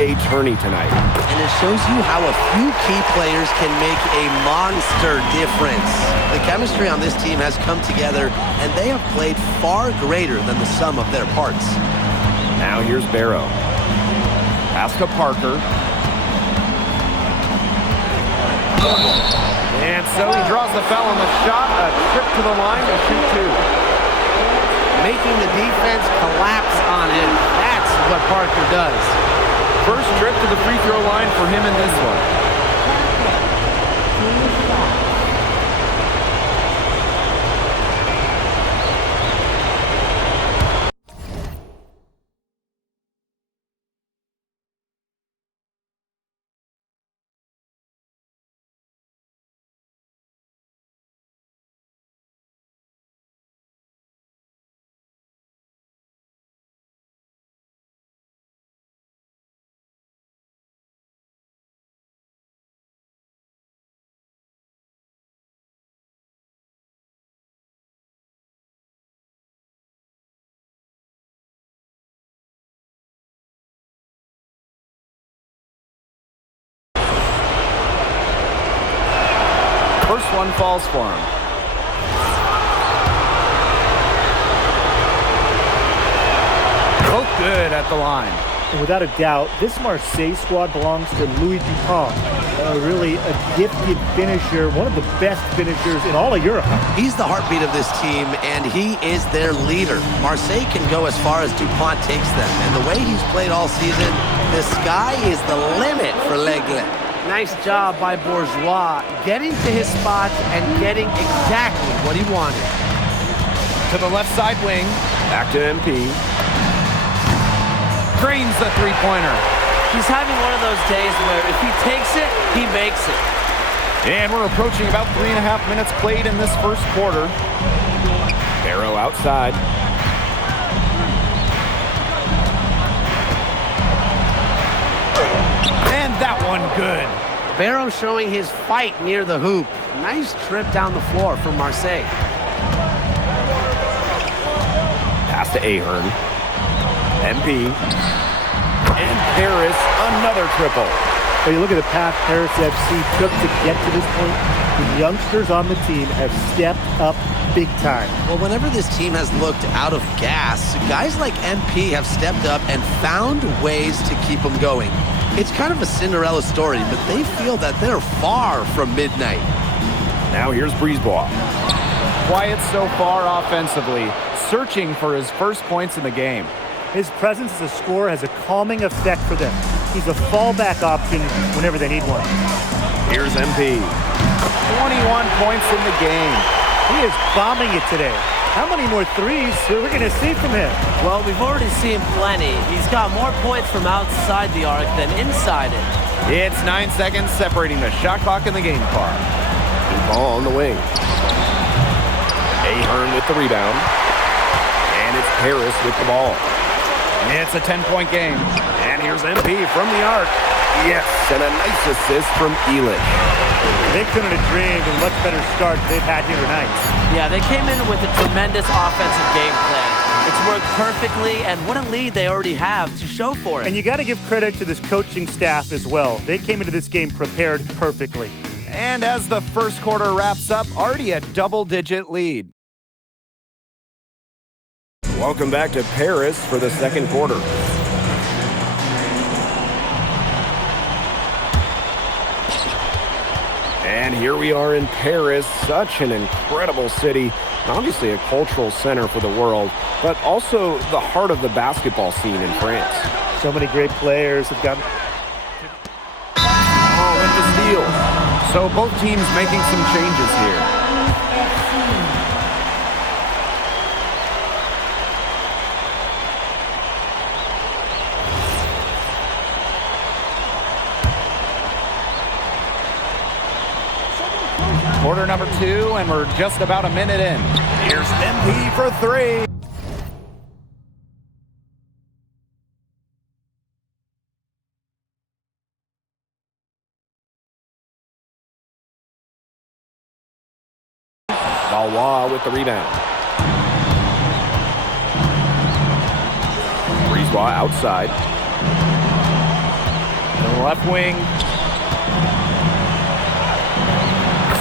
NBA tourney tonight. And it shows you how a few key players can make a monster difference. The chemistry on this team has come together, and they have played far greater than the sum of their parts. Now here's Barrow. Pass to Parker. And so he draws the foul on the shot. A trip to the line to shoot two. Making the defense collapse on him. That's what Parker does. First trip to the free throw line for him in this one. First one falls for him. Both good at the line. And without a doubt, this Marseille squad belongs to Louis Dupont. Really a gifted finisher, one of the best finishers in all of Europe. He's the heartbeat of this team, and he is their leader. Marseille can go as far as Dupont takes them, and the way he's played all season, the sky is the limit for L'Aigle. Nice job by Bourgeois, getting to his spot and getting exactly what he wanted. To the left side wing. Back to MP. Drains the three-pointer. He's having one of those days where if he takes it, he makes it. And we're approaching about 3.5 minutes played in this first quarter. Barrow outside. And that one good. Barrow showing his fight near the hoop. Nice trip down the floor from Marseille. Pass to Ahern. MP. And Paris, another triple. When you look at the path Paris FC took to get to this point, the youngsters on the team have stepped up big time. Well, whenever this team has looked out of gas, guys like MP have stepped up and found ways to keep them going. It's kind of a Cinderella story, but they feel that they're far from midnight. Now here's Brisebois. Quiet so far offensively, searching for his first points in the game. His presence as a scorer has a calming effect for them. He's a fallback option whenever they need one. Here's MP. 21 points in the game. He is bombing it today. How many more threes are we going to see from him? Well, we've already seen plenty. He's got more points from outside the arc than inside it. It's 9 seconds separating the shot clock and the game clock. New ball on the wing. Ahern with the rebound. And it's Paris with the ball. It's a 10-point game. And here's MP from the arc. Yes, and a nice assist from Elish. They couldn't have dreamed of a much better start they've had here tonight. Yeah, they came in with a tremendous offensive game plan. It's worked perfectly, and what a lead they already have to show for it. And you got to give credit to this coaching staff as well. They came into this game prepared perfectly. And as the first quarter wraps up, already a double-digit lead. Welcome back to Paris for the second quarter. And here we are in Paris, such an incredible city, obviously a cultural center for the world, but also the heart of the basketball scene in France. So many great players have gotten... Oh, with the steal. So both teams making some changes here. Quarter number 2, and we're just about a minute in. Here's MP for 3. Valois with the rebound. Brisebois outside. Left wing.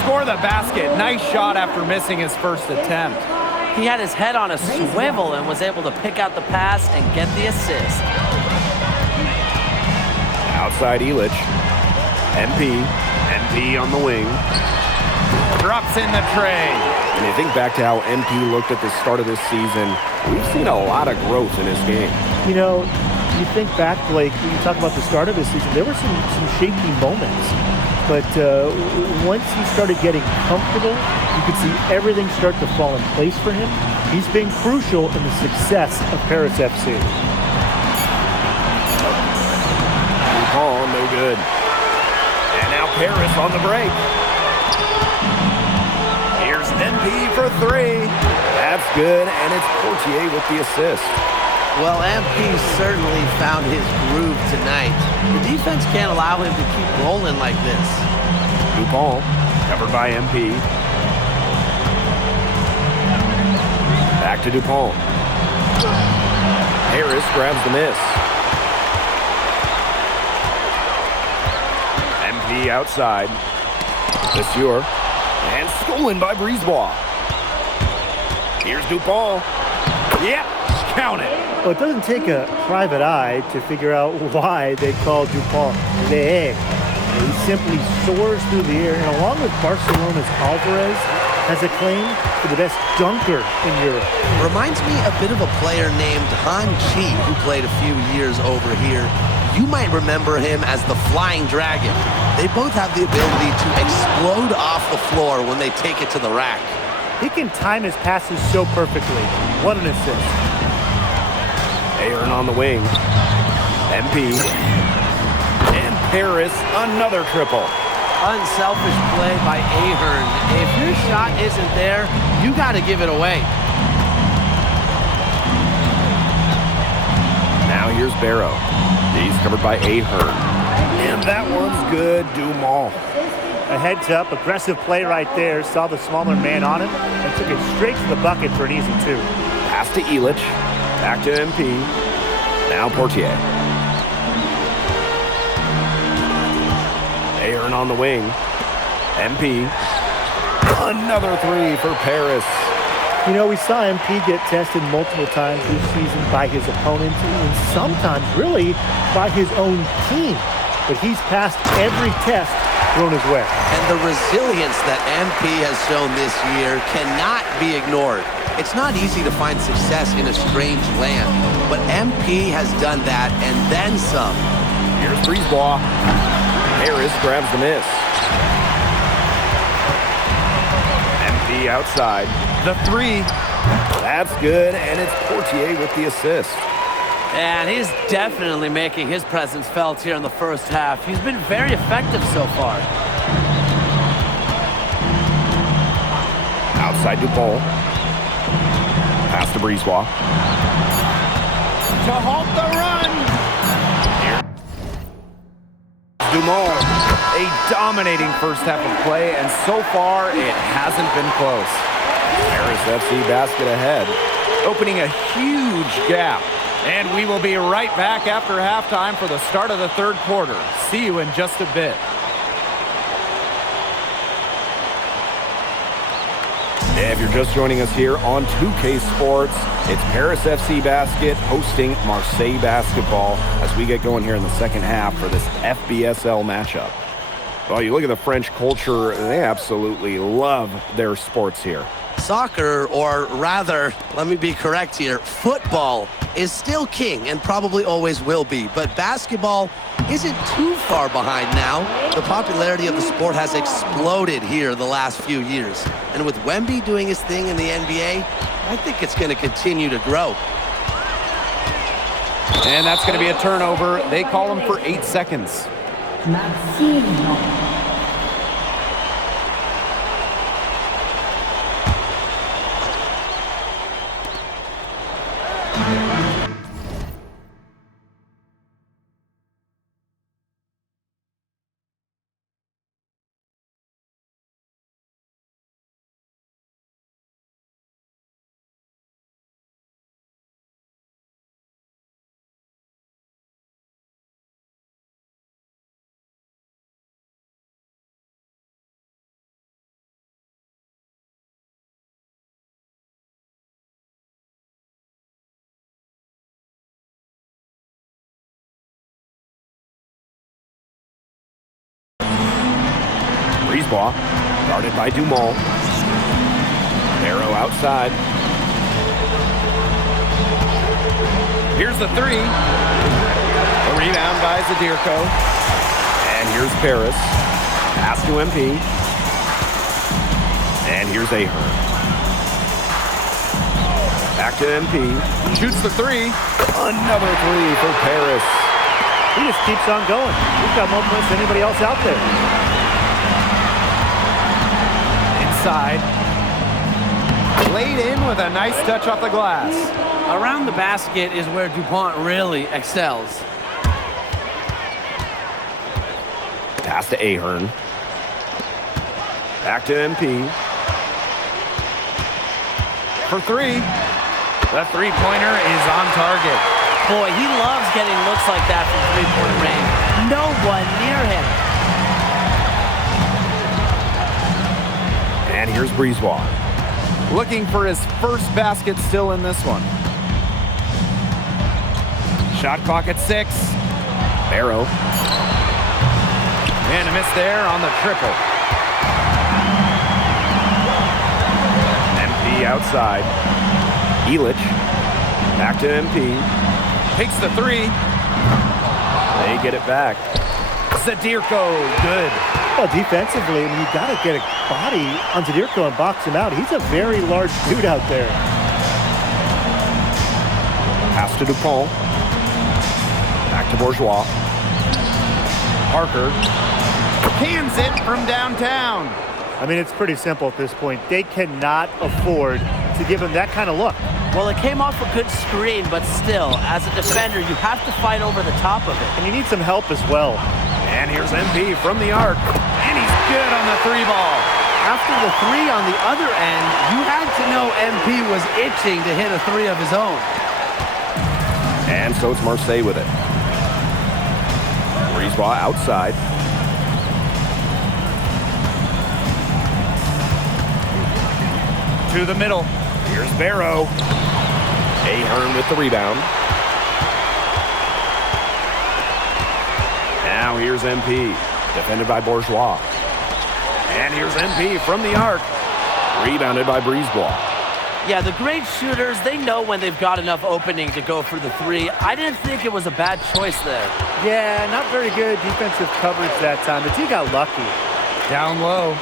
Score the basket. Nice shot after missing his first attempt. He had his head on a swivel and was able to pick out the pass and get the assist. Outside Elich. MP on the wing. Drops in the tray. And you think back to how MP looked at the start of this season, we've seen a lot of growth in his game. You know, you think back, Blake, when you talk about the start of this season, there were some shaky moments. But once he started getting comfortable, you could see everything start to fall in place for him. He's been crucial in the success of Paris FC. Paul, no good. And now Paris on the break. Here's MP for three. That's good, and it's Portier with the assist. Well, MP certainly found his groove tonight. The defense can't allow him to keep rolling like this. Dupont, covered by MP. Back to Dupont. Harris grabs the miss. MP outside. Monsieur. And stolen by Brisebois. Here's Dupont. Yep, count it. Well, it doesn't take a private eye to figure out why they call Dupont Le Egg. He simply soars through the air, and along with Barcelona's Alvarez, has a claim for the best dunker in Europe. Reminds me a bit of a player named Han Chi, who played a few years over here. You might remember him as the Flying Dragon. They both have the ability to explode off the floor when they take it to the rack. He can time his passes so perfectly. What an assist. Aaron on the wing. MP. And Paris, another triple. Unselfish play by Ahern. If your shot isn't there, you got to give it away. Now here's Barrow. He's covered by Ahern. And that one's good, Dumont. A heads-up, aggressive play right there. Saw the smaller man on him and took it straight to the bucket for an easy two. Pass to Elich. Back to MP. Now Portier. Aaron on the wing. MP. Another three for Paris. You know, we saw MP get tested multiple times this season by his opponents and sometimes really by his own team. But he's passed every test thrown his way. And the resilience that MP has shown this year cannot be ignored. It's not easy to find success in a strange land, but MP has done that and then some. Here's Brisebois. Harris grabs the miss. MP outside. The three. That's good, and it's Portier with the assist. And he's definitely making his presence felt here in the first half. He's been very effective so far. Outside Dupont. Pass to Brisebois. To halt the run. Here. Dumont. A dominating first half of play, and so far it hasn't been close. Paris FC basket ahead, opening a huge gap. And we will be right back after halftime for the start of the third quarter. See you in just a bit. If you're just joining us here on 2K Sports, it's Paris FC Basket hosting Marseille Basketball as we get going here in the second half for this FBSL matchup. Well, you look at the French culture, they absolutely love their sports here. Soccer, or rather, let me be correct here, football is still king and probably always will be, but basketball isn't too far behind now. The popularity of the sport has exploded here the last few years. And with Wemby doing his thing in the NBA, I think it's going to continue to grow. And that's going to be a turnover. They call him for 8 seconds. Marcino. Brisebois, guarded by Dumont. Barrow outside. Here's the three. A rebound by Zadirko. And here's Paris. Pass to MP. And here's Ahern. Back to MP. Shoots the three. Another three for Paris. He just keeps on going. He's got more points than anybody else out there. Inside. Laid in with a nice touch off the glass. Around the basket is where DuPont really excels. Pass to Ahern. Back to MP. For three. The three-pointer is on target. Boy, he loves getting looks like that from three-point range. No one near him. And here's Brisebois. Looking for his first basket still in this one. Shot clock at 6. Barrow. And a miss there on the triple. MP outside. Elich. Back to MP. Takes the three. They get it back. Zadirko, good. Well, defensively, I mean, you got to get a body on Zadirko and box him out. He's a very large dude out there. Pass to DuPont. Back to Bourgeois. Parker. Cans it from downtown. I mean, it's pretty simple at this point. They cannot afford to give him that kind of look. Well, it came off a good screen, but still, as a defender, you have to fight over the top of it. And you need some help as well. And here's MP from the arc. And he's good on the three ball. After the three on the other end, you had to know MP was itching to hit a three of his own. And so it's Marseille with it. Brisebois outside. To the middle. Here's Barrow. Ahern with the rebound. Now here's MP. Defended by Bourgeois. And here's MP from the arc. Rebounded by Brisebois. Yeah, the great shooters, they know when they've got enough opening to go for the three. I didn't think it was a bad choice there. Yeah, not very good defensive coverage that time, but he got lucky. Down low.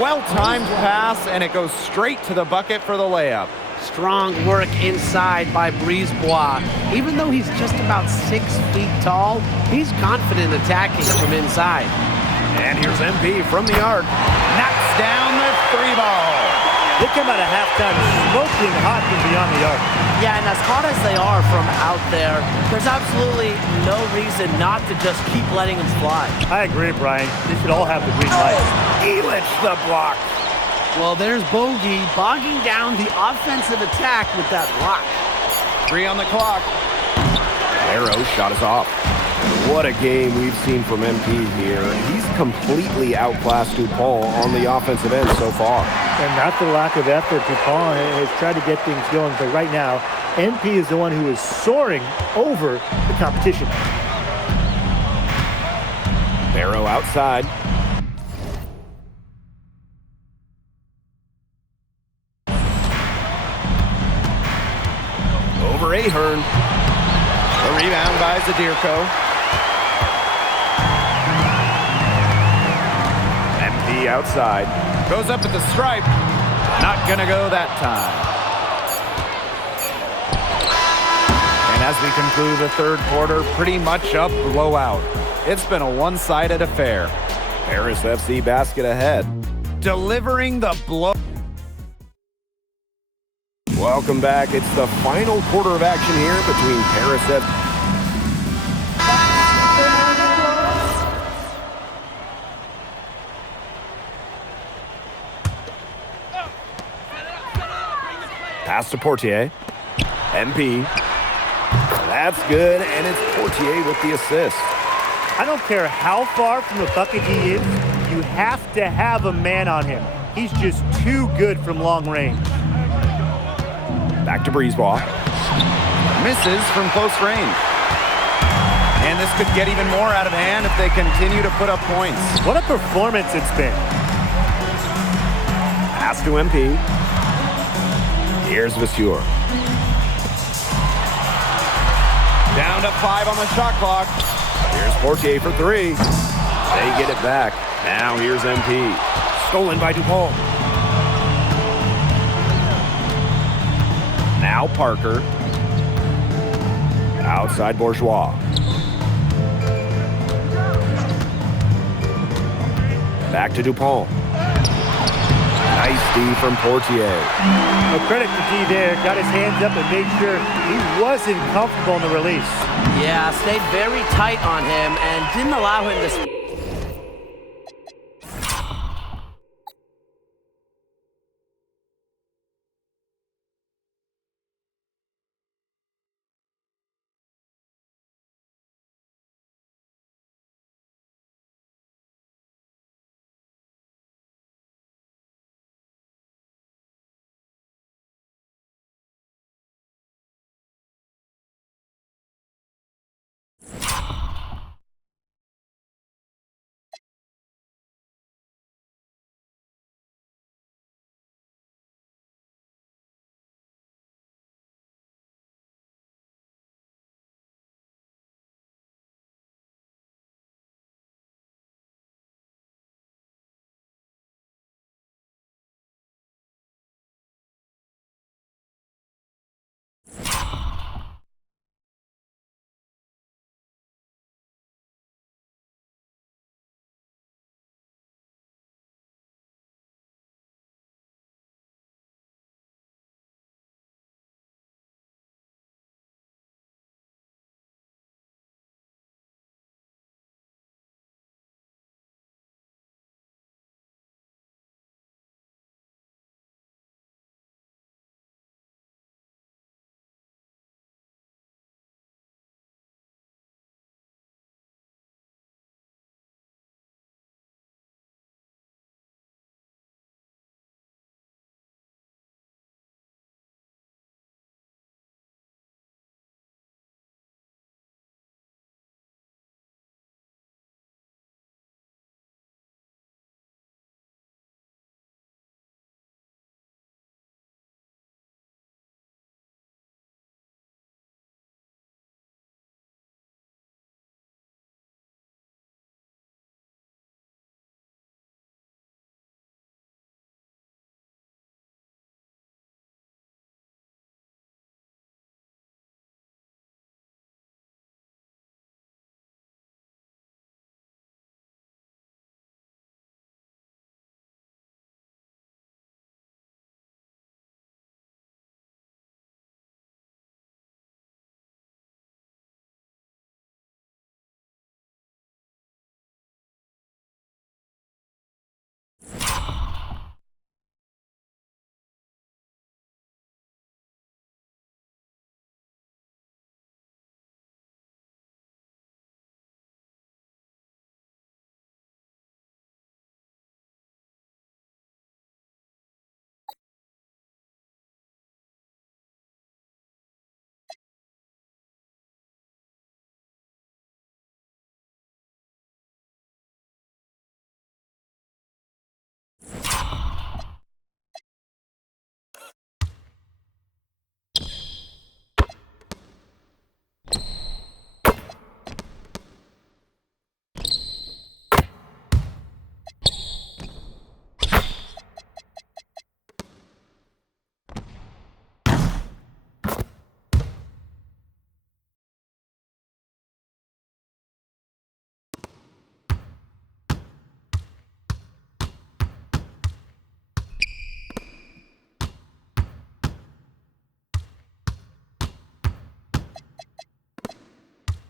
Well-timed pass, and it goes straight to the bucket for the layup. Strong work inside by Brisebois. Even though he's just about 6 feet tall, he's confident attacking from inside. And here's MP from the arc. Knocks down the three ball. They come out of halftime smoking hot from beyond the arc. Yeah, and as hot as they are from out there, there's absolutely no reason not to just keep letting them fly. I agree, Brian. They should all have the green light. Elich the block. Well, there's Bogey bogging down the offensive attack with that block. 3 on the clock. Barrow shot is off. What a game we've seen from MP here. He's completely outclassed DuPont on the offensive end so far. And not for lack of effort, DuPont has tried to get things going, but right now, MP is the one who is soaring over the competition. Barrow outside. Over Ahern. A rebound by Zadirko. MP outside. Goes up at the stripe. Not gonna go that time. And as we conclude the third quarter, pretty much a blowout. It's been a one-sided affair. Paris FC basket ahead. Delivering the blow. Welcome back. It's the final quarter of action here between Paris FC. Pass to Portier. MP. That's good, and it's Portier with the assist. I don't care how far from the bucket he is, you have to have a man on him. He's just too good from long range. Back to Brisebois. Misses from close range. And and this could get even more out of hand if they continue to put up points. What a performance it's been. Pass to MP. Here's Vasseur. Down to 5 on the shot clock. Here's Portier for 3. They get it back. Now here's MP. Stolen by Dupont. Now Parker. Outside Bourgeois. Back to Dupont. Nice D from Portier. No credit to D there. Got his hands up and made sure he wasn't comfortable in the release. Yeah, stayed very tight on him and didn't allow him to...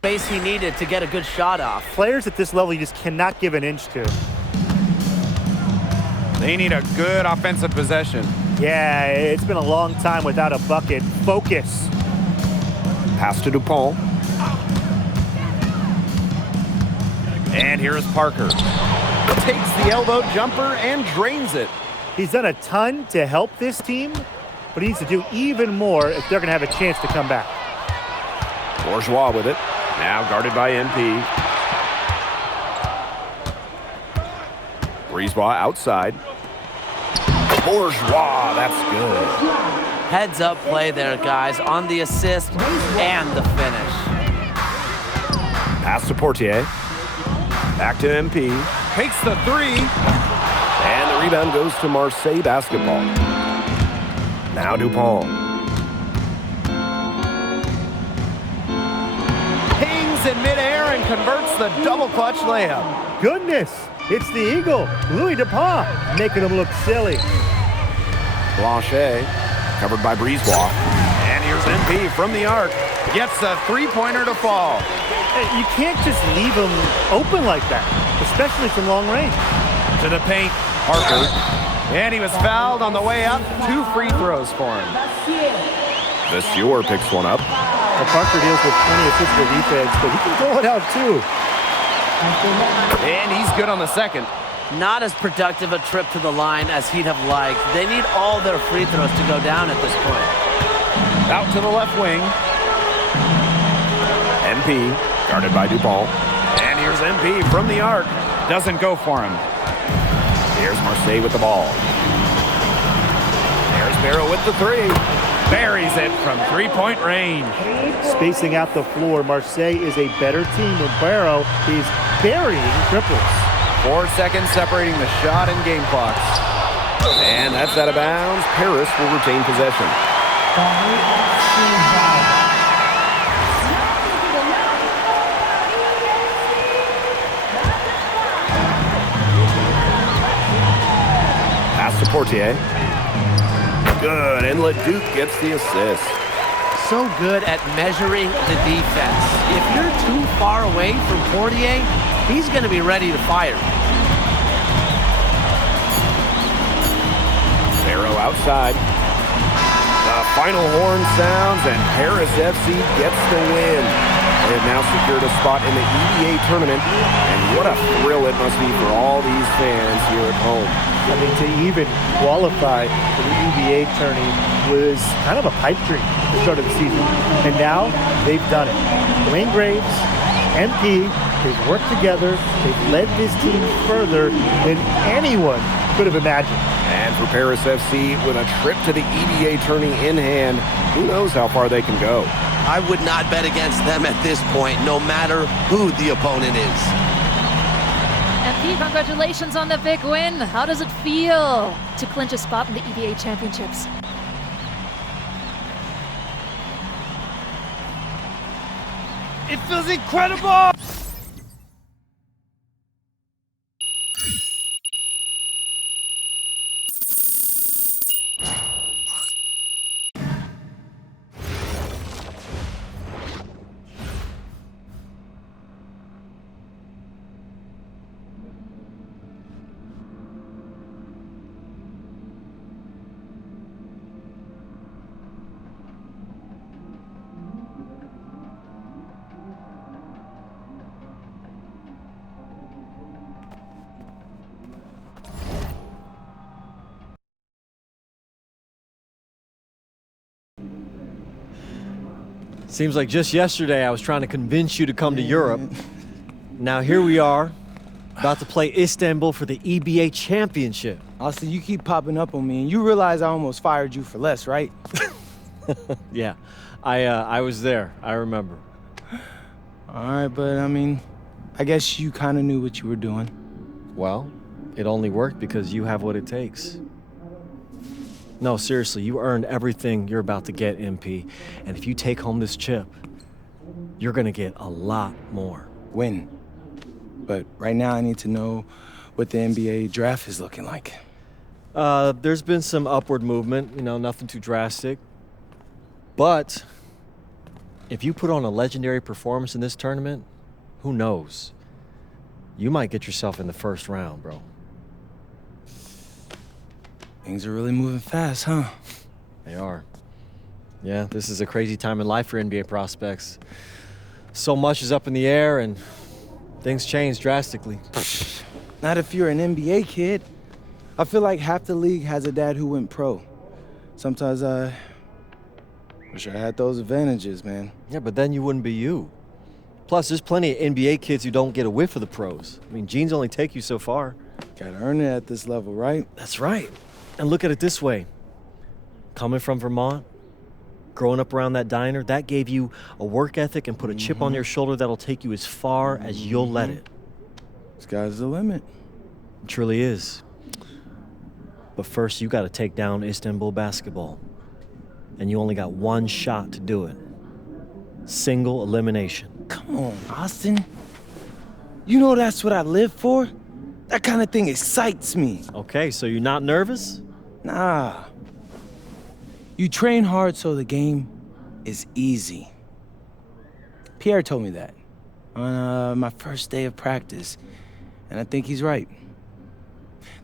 space he needed to get a good shot off. Players at this level you just cannot give an inch to. They need a good offensive possession. Yeah, it's been a long time without a bucket. Focus. Pass to Dupont. And here's Parker. Takes the elbow jumper and drains it. He's done a ton to help this team, but he needs to do even more if they're going to have a chance to come back. Bourgeois with it. Now guarded by MP. Brisebois outside. Bourgeois, that's good. Heads up play there, guys, on the assist and the finish. Pass to Portier. Back to MP. Takes the three. And the rebound goes to Marseille basketball. Now Dupont. Hangs in midair and converts the double clutch layup. Goodness, it's the Eagle, Louis Dupont, making him look silly. Blanchet, covered by Brisebois. And here's MP from the arc. Gets a three-pointer to fall. You can't just leave him open like that, especially from long range. To the paint, Parker. And he was fouled on the way up. 2 free throws for him. Vasseur picks one up. Well, Parker deals with plenty of physical defense, but he can throw it out too. And he's good on the second. Not as productive a trip to the line as he'd have liked. They need all their free throws to go down at this point. Out to the left wing. MP, guarded by Dupont. And here's MP from the arc. Doesn't go for him. Here's Marseille with the ball. There's Barrow with the three. Buries it from three-point range. Spacing out the floor, Marseille is a better team when Barrow is burying triples. 4 seconds separating the shot and game clocks. And that's out of bounds. Paris will retain possession. Pass to Portier. Good, and Leduc gets the assist. So good at measuring the defense. If you're too far away from Portier, he's going to be ready to fire. Barrow outside. The final horn sounds, and Paris FC gets the win. They have now secured a spot in the EBA tournament, and what a thrill it must be for all these fans here at home. I mean, to even qualify for the EBA tourney was kind of a pipe dream at the start of the season. And now they've done it. Dwayne Graves, MP, they've worked together. They've led this team further than anyone could have imagined. And for Paris FC, with a trip to the EBA tourney in hand, who knows how far they can go. I would not bet against them at this point, no matter who the opponent is. MP, congratulations on the big win. How does it feel to clinch a spot in the EBA championships? It feels incredible! Seems like just yesterday I was trying to convince you to come to Europe. Now here we are, about to play Istanbul for the EBA championship. Austin, you keep popping up on me, and you realize I almost fired you for less, right? Yeah, I was there, I remember. All right, but I mean, I guess you kind of knew what you were doing. Well, it only worked because you have what it takes. No, seriously, you earned everything you're about to get, MP. And if you take home this chip, you're gonna get a lot more. Win. But right now I need to know what the NBA draft is looking like. There's been some upward movement, nothing too drastic. But if you put on a legendary performance in this tournament, who knows? You might get yourself in the first round, bro. Things are really moving fast, huh? They are. Yeah, this is a crazy time in life for NBA prospects. So much is up in the air and things change drastically. Not if you're an NBA kid. I feel like half the league has a dad who went pro. Sometimes I wish I had those advantages, man. Yeah, but then you wouldn't be you. Plus, there's plenty of NBA kids who don't get a whiff of the pros. I mean, genes only take you so far. Gotta earn it at this level, right? That's right. And look at it this way. Coming from Vermont, growing up around that diner, that gave you a work ethic and put a chip on your shoulder that'll take you as far as you'll let it. Sky's the limit. It truly is. But first, you got to take down Istanbul basketball. And you only got one shot to do it. Single elimination. Come on, Austin. You know that's what I live for? That kind of thing excites me. Okay, so you're not nervous? Nah. You train hard so the game is easy. Pierre told me that on my first day of practice, and I think he's right.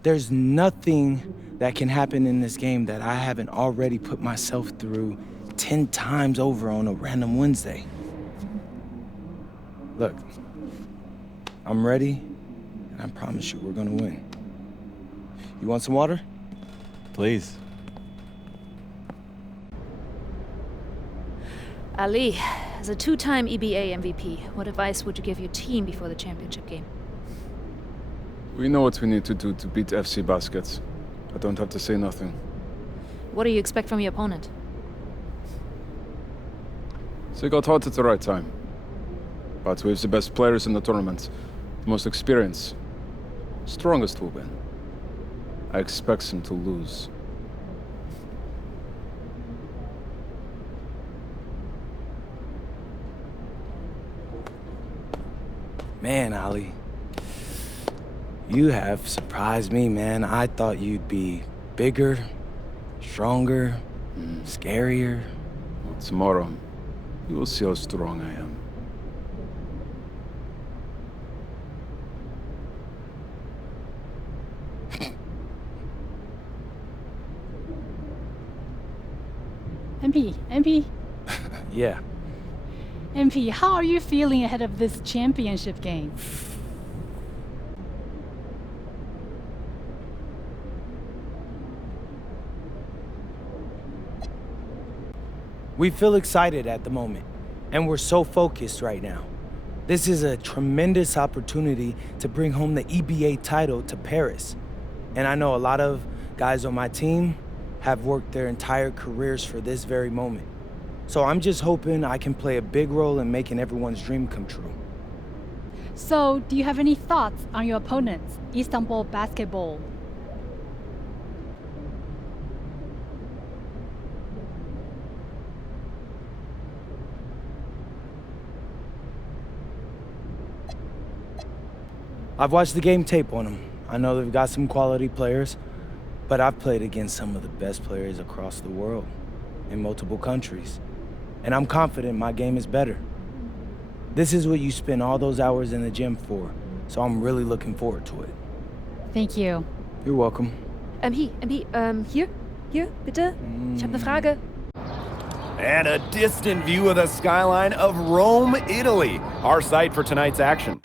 There's nothing that can happen in this game that I haven't already put myself through 10 times over on a random Wednesday. Look, I'm ready, and I promise you we're gonna win. You want some water? Please. Ali, as a two-time EBA MVP, what advice would you give your team before the championship game? We know what we need to do to beat FC Baskets. I don't have to say nothing. What do you expect from your opponent? They got hot at the right time. But we have the best players in the tournament, the most experience. Strongest will win. I expect them to lose. Man, Ali, you have surprised me, man. I thought you'd be bigger, stronger, scarier. Well, tomorrow, you will see how strong I am. MP, Yeah. MP, how are you feeling ahead of this championship game? We feel excited at the moment, and we're so focused right now. This is a tremendous opportunity to bring home the EBA title to Paris. And I know a lot of guys on my team have worked their entire careers for this very moment. So I'm just hoping I can play a big role in making everyone's dream come true. So, do you have any thoughts on your opponents, Istanbul Basketball? I've watched the game tape on them. I know they've got some quality players, but I've played against some of the best players across the world in multiple countries. And I'm confident my game is better. This is what you spend all those hours in the gym for, so I'm really looking forward to it. Thank you. You're welcome. Hier, bitte. Ich habe eine Frage. And a distant view of the skyline of Rome, Italy, our site for tonight's action.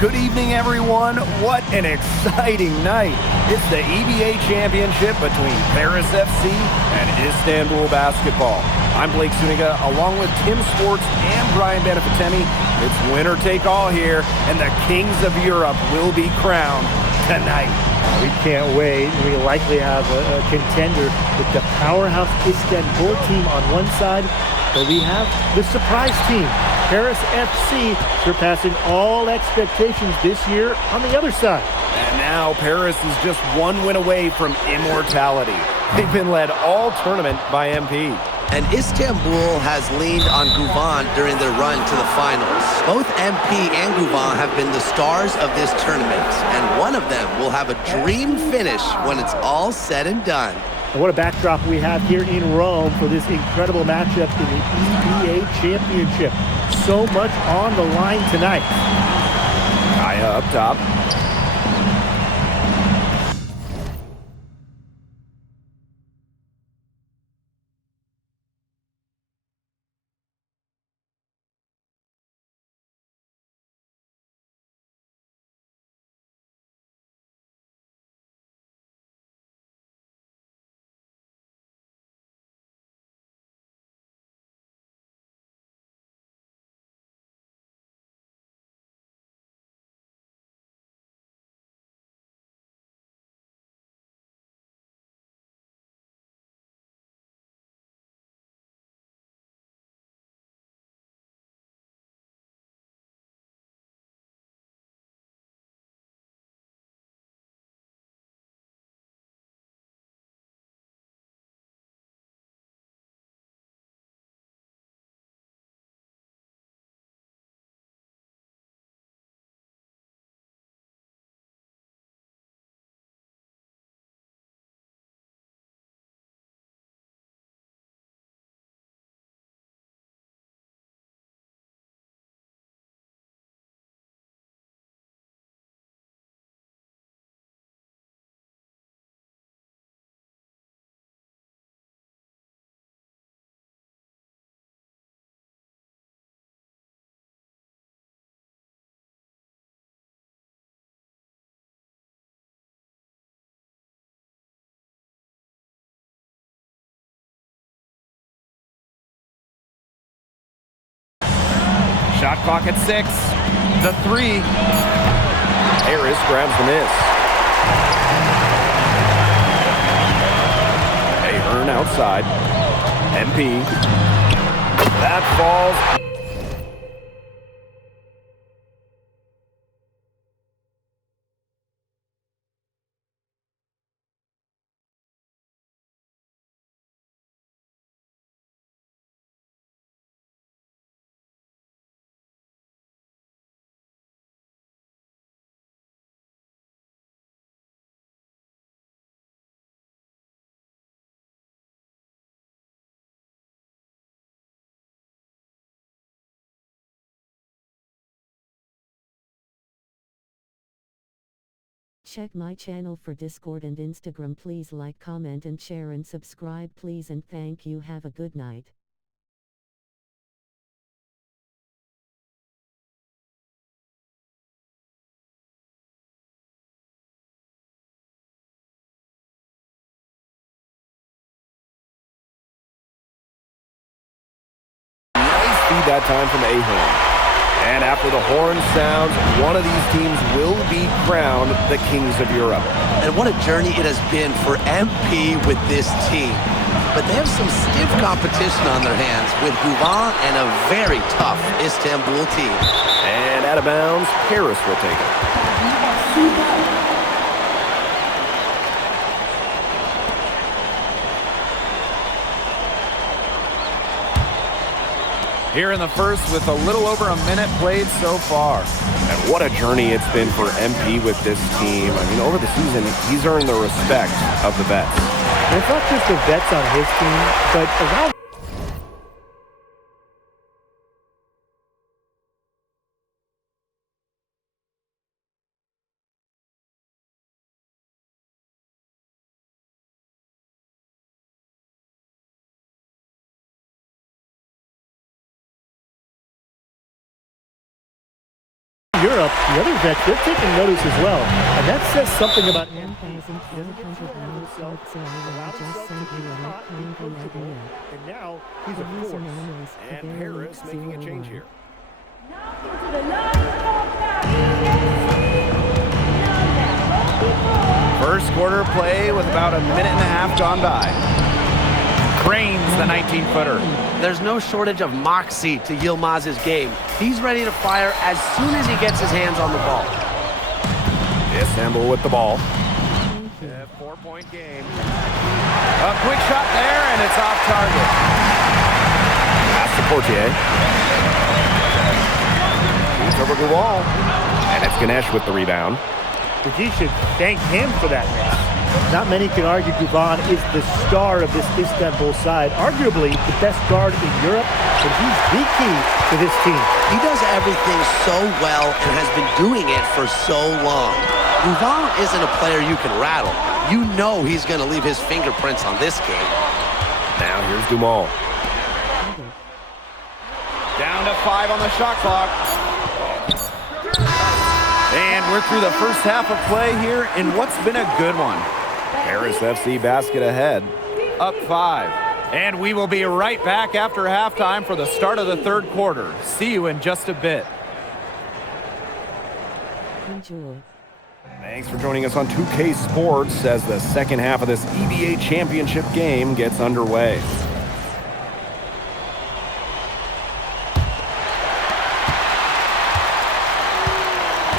Good evening, everyone. What an exciting night. It's the EBA championship between Paris FC and Istanbul basketball. I'm Blake Zuniga, along with Tim Swartz and Brian Benefitemi. It's winner take all here, and the kings of Europe will be crowned tonight. We can't wait. We likely have a contender with the powerhouse Istanbul team on one side, but we have the surprise team, Paris FC, surpassing all expectations this year on the other side. And now Paris is just one win away from immortality. They've been led all tournament by MP. And Istanbul has leaned on Guvan during their run to the finals. Both MP and Guvan have been the stars of this tournament, and one of them will have a dream finish when it's all said and done. And what a backdrop we have here in Rome for this incredible matchup in the EBA Championship. So much on the line tonight. Kaya up top. Shot clock at 6. The 3. Harris grabs the miss. Ahern outside. MP. That falls. Check my channel for Discord and Instagram. Please like, comment and share and subscribe please, and thank you. Have a good night. Nice feed that time from Ahern. And after the horn sounds, one of these teams will be crowned the Kings of Europe. And what a journey it has been for MP with this team. But they have some stiff competition on their hands with Guvan and a very tough Istanbul team. And out of bounds, Paris will take it. Here in the first with a little over a minute played so far. And what a journey it's been for MP with this team. I mean, over the season, he's earned the respect of the vets. And it's not just the vets on his team, but around. Europe, the other vets, they're taking notice as well. And that says something about him. And now he's a force. And Paris making a change here. First quarter play with about a minute and a half gone by. Cranes the 19-footer. There's no shortage of moxie to Yilmaz's game. He's ready to fire as soon as he gets his hands on the ball. Istanbul with the ball. Yeah, 4-point game. A quick shot there, and it's off target. Pass to Portier. He's over the wall. And it's Ganesh with the rebound. But he should thank him for that miss. Not many can argue Guvan is the star of this Istanbul side, arguably the best guard in Europe, and he's the key to this team. He does everything so well and has been doing it for so long. Guvan isn't a player you can rattle. You know he's going to leave his fingerprints on this game. Now here's Dumal. Down to 5 on the shot clock. And we're through the first half of play here in what's been a good one. Paris FC basket ahead. Up 5. And we will be right back after halftime for the start of the third quarter. See you in just a bit. Enjoy. Thanks for joining us on 2K Sports as the second half of this EBA Championship game gets underway.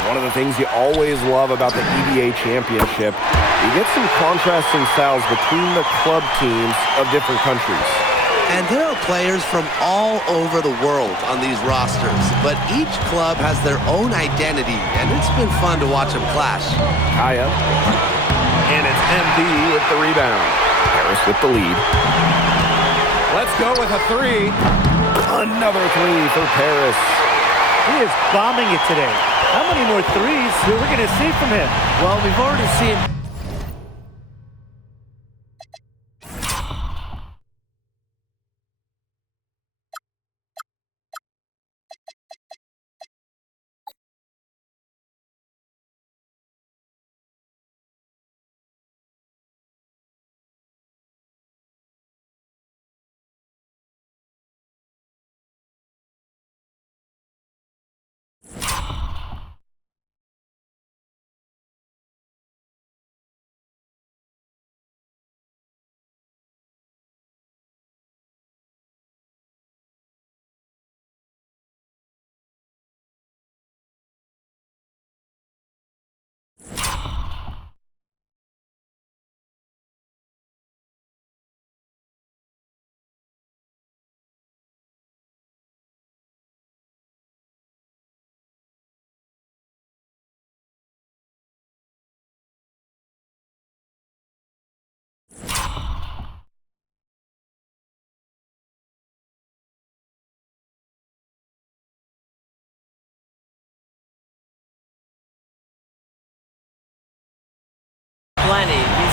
One of the things you always love about the EBA Championship, you get some contrasting styles between the club teams of different countries. And there are players from all over the world on these rosters, but each club has their own identity, and it's been fun to watch them clash. Kaya. And it's MB with the rebound. Paris with the lead. Let's go with a 3. Another 3 for Paris. He is bombing it today. How many more threes are we going to see from him? Well, we've already seen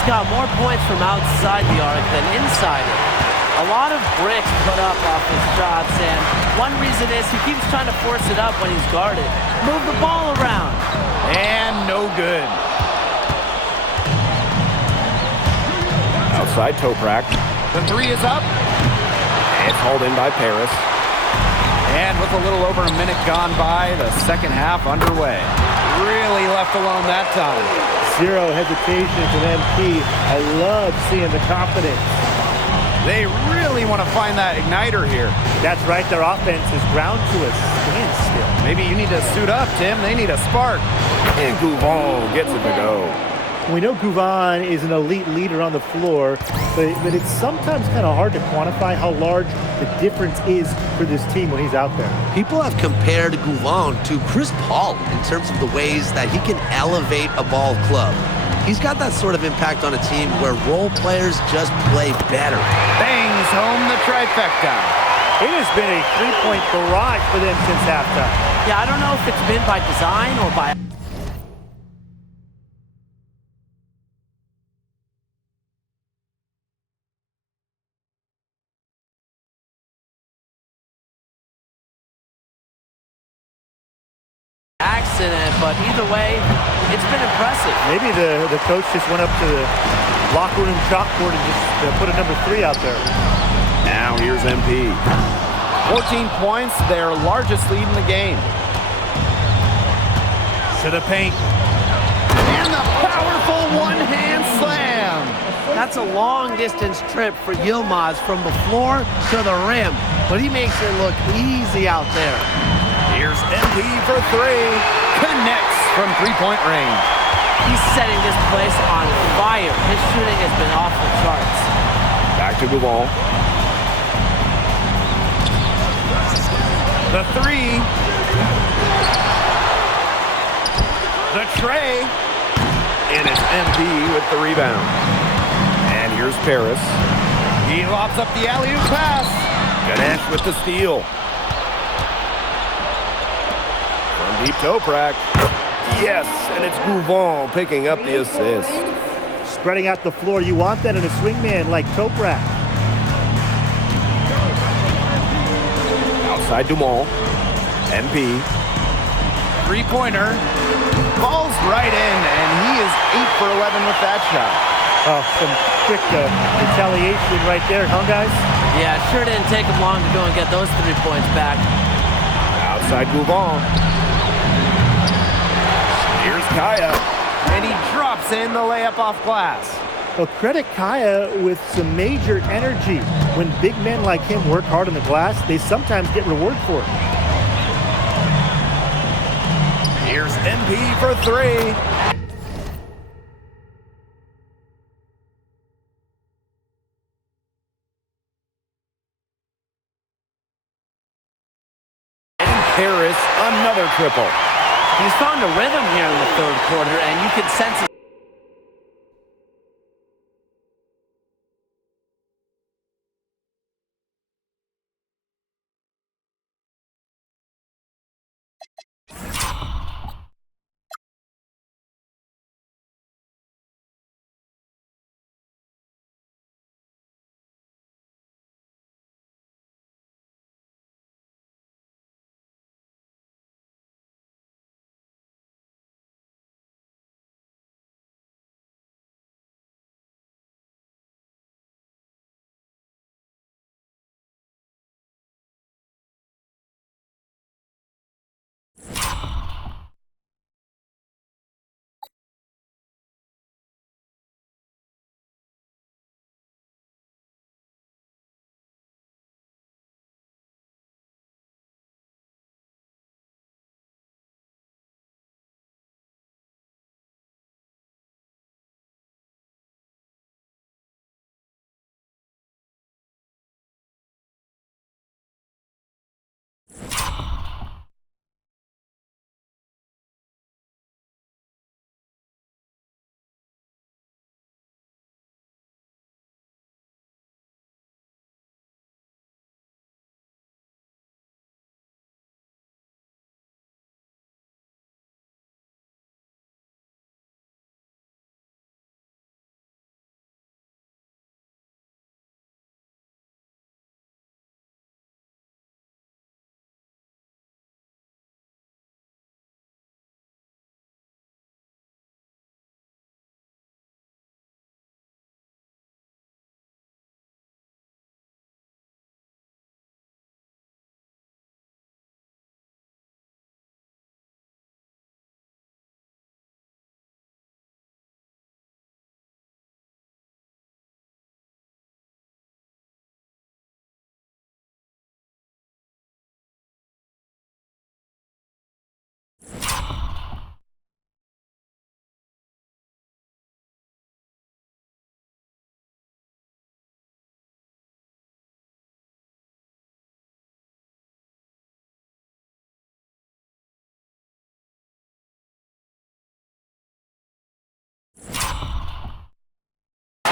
He's got more points from outside the arc than inside it. A lot of bricks put up off his shots, and one reason is he keeps trying to force it up when he's guarded. Move the ball around. And no good. Outside Toprak. The three is up. It's hauled in by Paris. And with a little over a minute gone by, the second half underway. Really left alone that time. Zero hesitation from MP. I love seeing the confidence. They really want to find that igniter here. That's right. Their offense is ground to a standstill. Maybe you need to suit up, Tim. They need a spark. And Gouvon gets it to go. We know Gouvon is an elite leader on the floor, but it's sometimes kind of hard to quantify how large the difference is for this team when he's out there. People have compared Gouvon to Chris Paul in terms of the ways that he can elevate a ball club. He's got that sort of impact on a team where role players just play better. Bangs home the trifecta. It has been a three-point barrage for them since halftime. Yeah, I don't know if it's been by design or by accident, but either way, it's been impressive. Maybe the coach just went up to the locker room chalkboard and just put a number 3 out there. Now here's MP. 14 points, their largest lead in the game. To the paint. And the powerful one-hand slam. That's a long-distance trip for Yilmaz from the floor to the rim, but he makes it look easy out there. Here's MP for three. Connects from three-point range. He's setting this place on fire. His shooting has been off the charts. Back to Gouvon. The three. The tray. And it's MP with the rebound. And here's Paris. He lobs up the alley-oop pass. Ganesh with the steal. From deep Toprak. Yes, and it's Gouvon picking up the assist. Spreading out the floor, you want that in a swingman like Toprak. Outside Dumont. MP. Three-pointer. Ball's right in, and he is 8 for 11 with that shot. Oh, some quick retaliation right there, huh, guys? Yeah, it sure didn't take him long to go and get those 3 points back. Outside Gouvon. Here's Kaya. And he drops in the layup off glass. Well, credit Kaya with some major energy. When big men like him work hard on the glass, they sometimes get reward for it. Here's MP for three. And Paris, another triple. He's found a rhythm here in the third quarter, and you can sense it.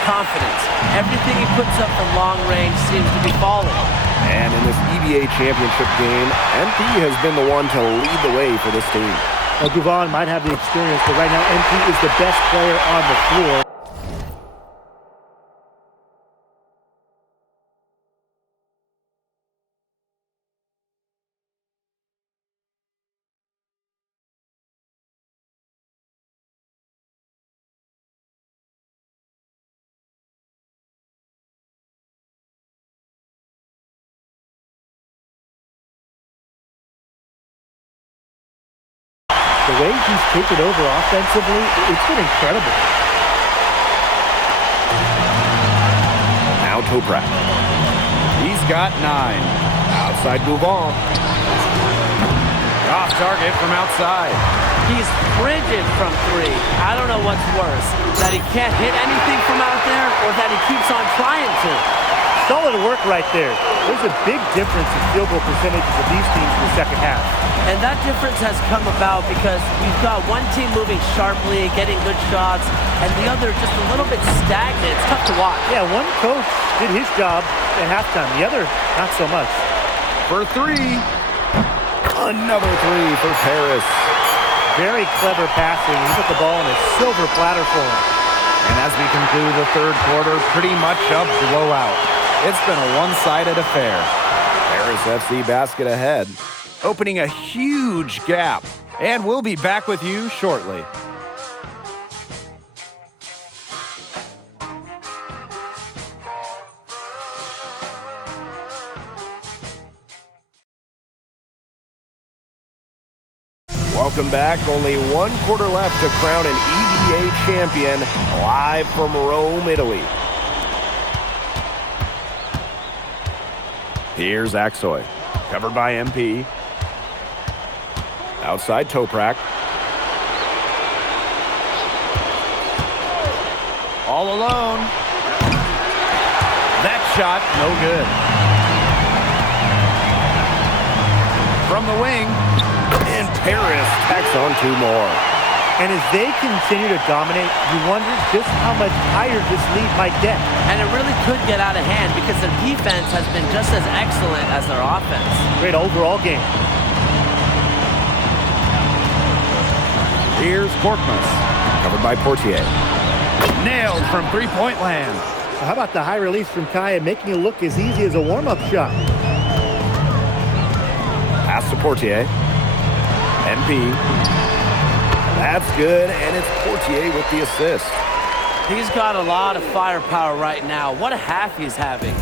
confidence. Everything he puts up from long range seems to be falling. And in this EVA championship game, MP has been the one to lead the way for this team. Well, Guvon might have the experience, but right now MP is the best player on the floor. The way he's taken over offensively, it's been incredible. Now Toprak. He's got 9. Outside Guvon. Off target from outside. He's frigid from 3. I don't know what's worse, that he can't hit anything from out there or that he keeps on trying to. Solid work right there. There's a big difference in field goal percentages of these teams in the second half. And that difference has come about because we've got one team moving sharply, getting good shots, and the other just a little bit stagnant. It's tough to watch. Yeah, one coach did his job at halftime. The other, not so much. For 3. Another 3 for Paris. Very clever passing. He put the ball on a silver platter for him. And as we conclude the third quarter, pretty much a blowout. It's been a one-sided affair. Paris FC basket ahead. Opening a huge gap. And we'll be back with you shortly. Welcome back. Only 1 quarter left to crown an EVA champion live from Rome, Italy. Here's Aksoy, covered by MP. Outside Toprak. All alone. That shot, no good. From the wing. And Paris tacks on 2 more. And as they continue to dominate, you wonder just how much higher this lead might get. And it really could get out of hand because their defense has been just as excellent as their offense. Great overall game. Here's Korkmaz. Covered by Portier. Nailed from three-point land. How about the high release from Kaya, making it look as easy as a warm-up shot? Pass to Portier. MP. That's good, and it's Portier with the assist. He's got a lot of firepower right now. What a half he's having.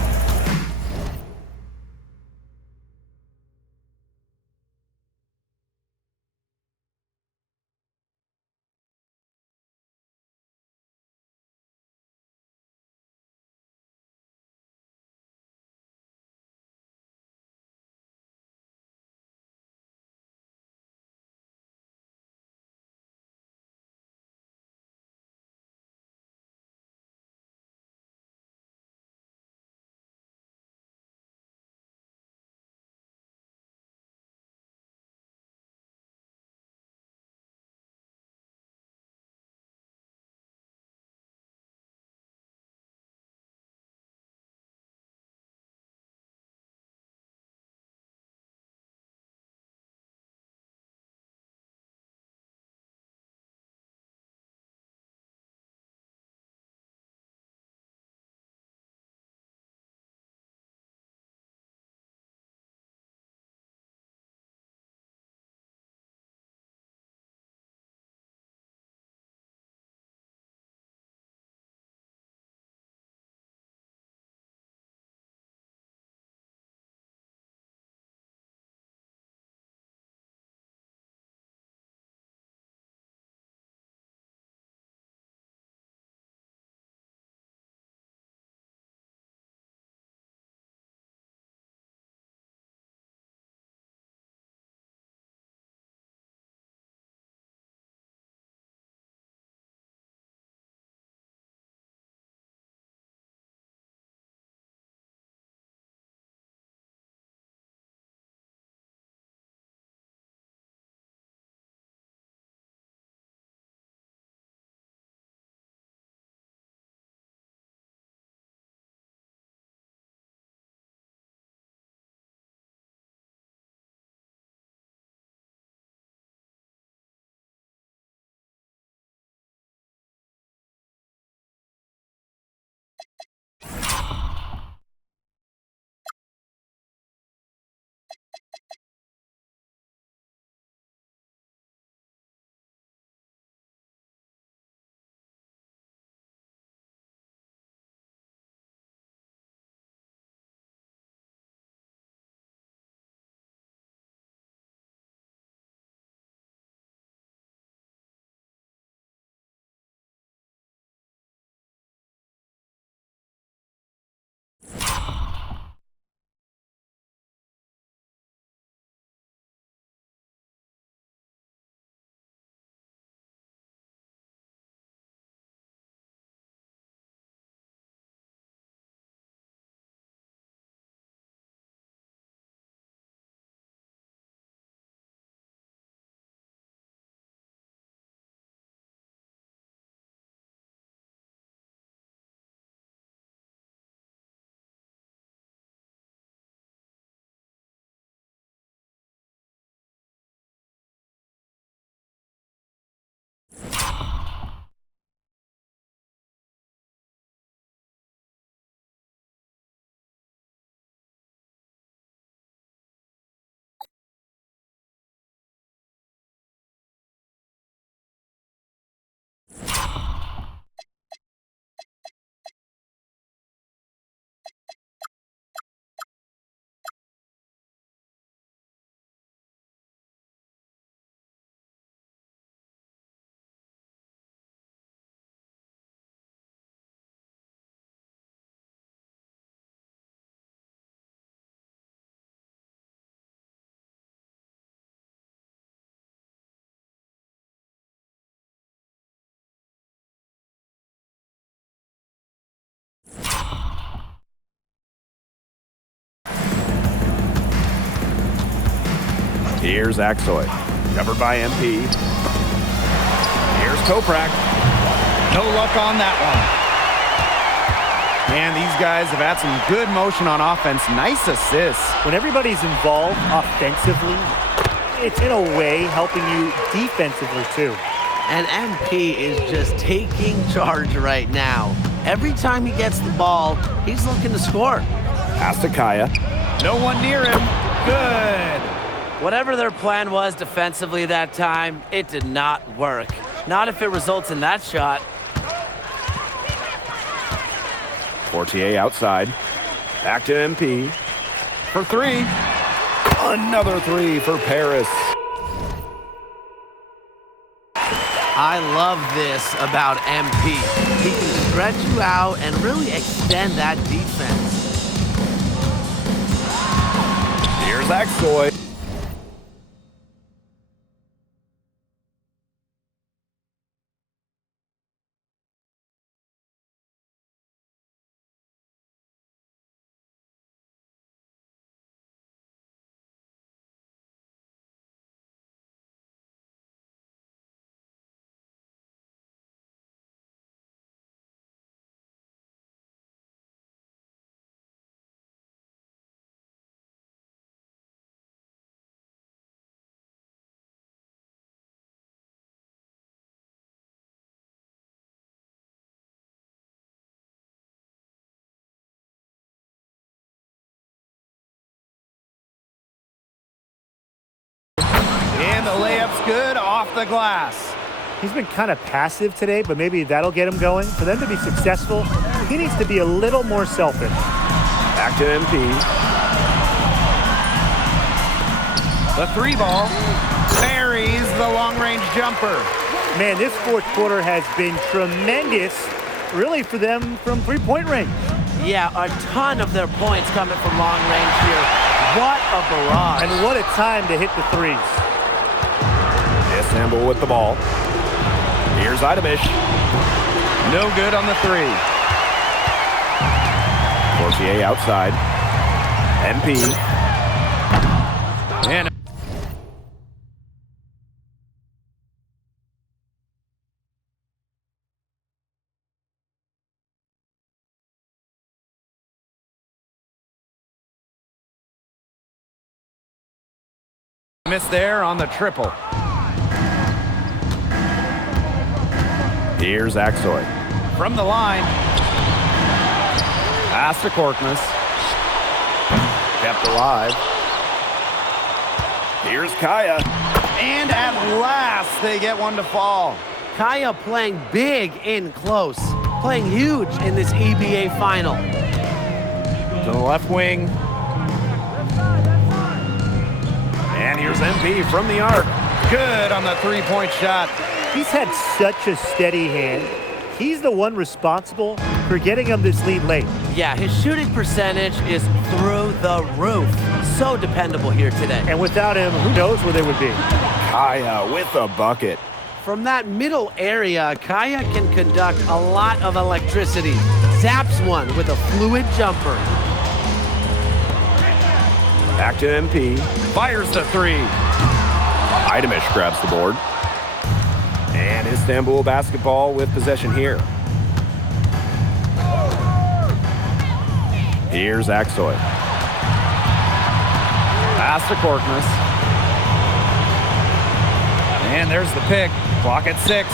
Here's Aksoy. Covered by MP. Here's Koprak. No luck on that one. And these guys have had some good motion on offense. Nice assists. When everybody's involved offensively, it's in a way helping you defensively too. And MP is just taking charge right now. Every time he gets the ball, he's looking to score. Pass to Kaya. No one near him. Good. Whatever their plan was defensively that time, it did not work. Not if it results in that shot. Fortier outside. Back to MP. For three. Another three for Paris. I love this about MP. He can stretch you out and really extend that defense. Here's Aksoy. And the layup's good off the glass. He's been kind of passive today, but maybe that'll get him going. For them to be successful, he needs to be a little more selfish. Back to MP. The three ball buries the long-range jumper. Man, this fourth quarter has been tremendous, really, for them from three-point range. Yeah, a ton of their points coming from long range here. What a barrage. And what a time to hit the threes. Istanbul with the ball. Here's Idamish. No good on the three. Fortier outside. MP. And miss there on the triple. Here's Aksoy. From the line. Pass to Korkmaz. Kept alive. Here's Kaya. And at last, they get one to fall. Kaya playing big in close. Playing huge in this EBA final. To the left wing. And here's MP from the arc. Good on the three-point shot. He's had such a steady hand. He's the one responsible for getting him this lead late. Yeah, his shooting percentage is through the roof. So dependable here today. And without him, who knows where they would be. Kaya with a bucket. From that middle area, Kaya can conduct a lot of electricity. Zaps one with a fluid jumper. Back to MP. Fires the three. Idamish grabs the board. And Istanbul basketball with possession here. Here's Aksoy. Pass to Korkmaz. And there's the pick. Clock at 6.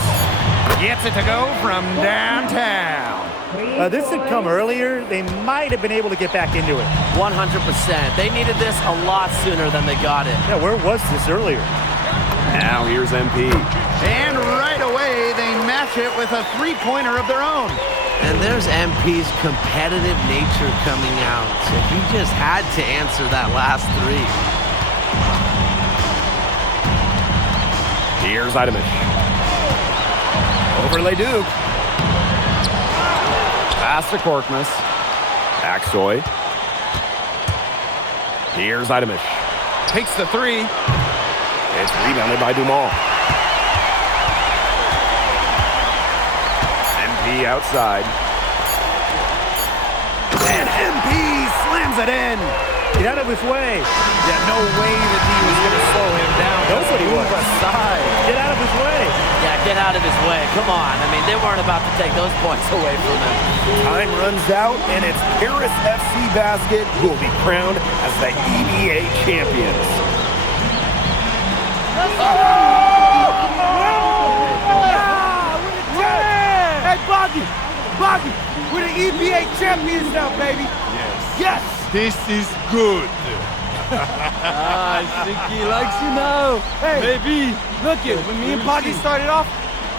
Gets it to go from downtown. This had come earlier. They might have been able to get back into it. 100%. They needed this a lot sooner than they got it. Yeah, where was this earlier? Now here's MP. And right away, they match it with a three-pointer of their own. And there's MP's competitive nature coming out. So he just had to answer that last three. Here's Idamish. Over Leduc. Pass to Korkmaz. Aksoy. Here's Idamish. Takes the three. It's rebounded by Dumont. MP outside. And MP slams it in. Get out of his way. Yeah, no way the D was going to slow him down. Nobody Move was. aside. Get out of his way. Yeah, get out of his way. Come on. I mean, they weren't about to take those points away from him. Time runs out, and it's Paris FC Basket who will be crowned as the EVA champions. Hey, Boggy, we're the EVA champions now, baby. Yes. This is good. I think he likes you now. Hey, maybe. Look it, when me and Boggy started off,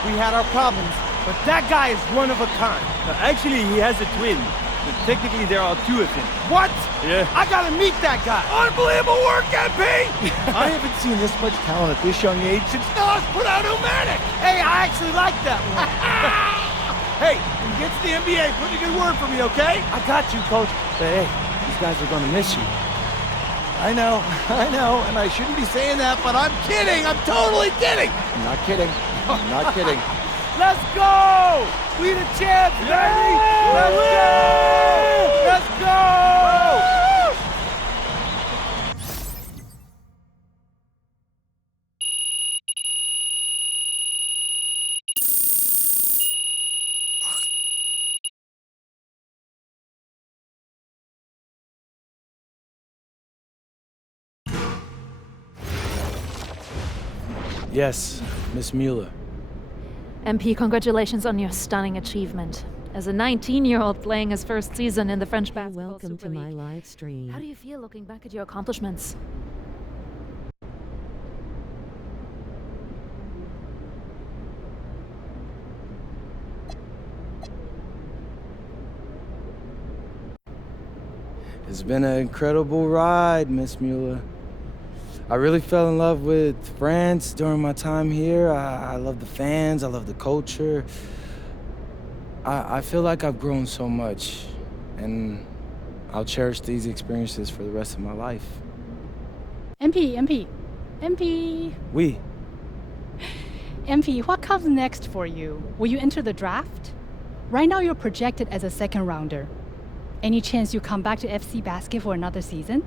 we had our problems, but that guy is one of a kind. Actually, he has a twin. But technically, there are two of him. What? Yeah. I gotta meet that guy. Unbelievable work, MP! I haven't seen this much talent at this young age since Nas put out Pneumatic! Hey, I actually like that one. Hey, when he gets to the NBA, put in a good word for me, okay? I got you, coach. But hey, these guys are gonna miss you. I know, and I shouldn't be saying that, but I'm kidding! I'm totally kidding! I'm not kidding. I'm not kidding. Let's go! We the champs, baby! Let's go! Let's go! Yes, Miss Mueller. MP, congratulations on your stunning achievement. As a 19-year-old playing his first season in the French basketball Welcome to Super my League, live stream. how do you feel looking back at your accomplishments? It's been an incredible ride, Miss Mueller. I really fell in love with France during my time here. I love the fans, I love the culture. I feel like I've grown so much, and I'll cherish these experiences for the rest of my life. MP. Oui. MP, what comes next for you? Will you enter the draft? Right now you're projected as a second rounder. Any chance you come back to FC Basket for another season?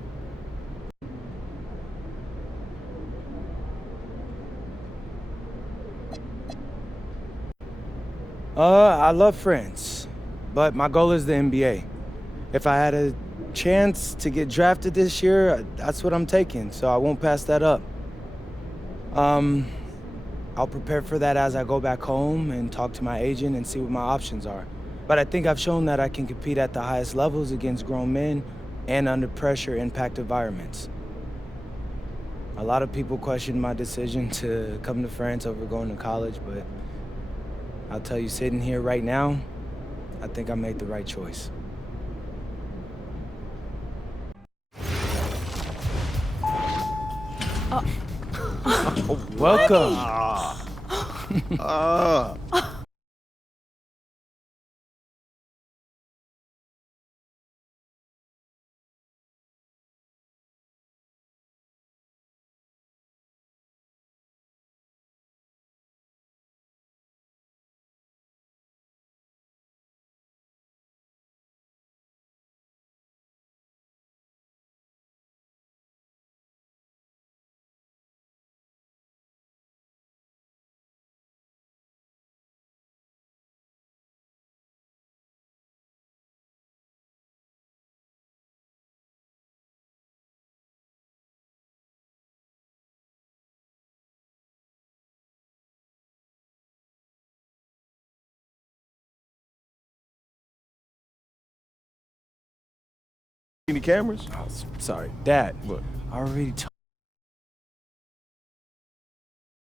I love France, but my goal is the NBA. If I had a chance to get drafted this year, that's what I'm taking, so I won't pass that up. I'll prepare for that as I go back home and talk to my agent and see what my options are. But I think I've shown that I can compete at the highest levels against grown men and under pressure impact environments. A lot of people question my decision to come to France over going to college, but I'll tell you, sitting here right now, I think I made the right choice. Welcome. Any cameras? Oh, sorry, Dad. What? I already told